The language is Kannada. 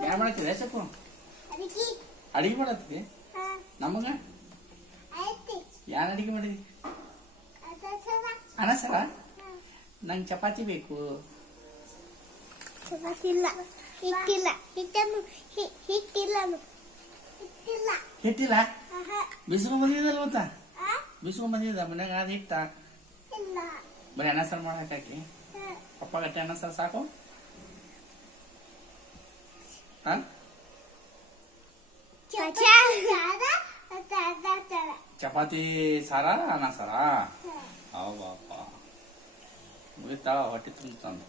ಯಾರು ಮಾಡತ್ತಿದೆ ಸಕ್ಕು ಅಡಿಗೆ ಮಾಡತ್ತಿದೆ ನಮಗ ಯಾರು ಅಡಿಗೆ ಮಾಡಿದಿ ಅನ್ನ ಸರ ನಂಗೆ ಚಪಾತಿ ಬೇಕು ಚಪಾತಿ ಇಲ್ಲ ಹಿಟ್ಟಿಲ್ಲ ಹಿಟ್ಟಿಲ್ಲ ಬಿಸ್ಕೊಂಡ್ ಬಂದಿದ್ದಲ್ಲ ಮತ್ತ ಬಿಸ್ಕೊಂಡ್ ಬಂದಿದ್ದ ಮನ್ಯಾಗ ಅದು ಹಿಟ್ಟ ಬರೀ ಅನ್ನ ಸಾರು ಮಾಡಾಕಿ ಪಪ್ಪ ಗಟ್ಟಿ ಅನ್ನ ಸಾರು ಸಾಕು ಚಪಾತಿ ಸಾರ ಅನ್ನ ಸಾರ ಅವ ಮುಗಿತಾ ಹೊಟ್ಟೆ ತುಂಬ ತಂದು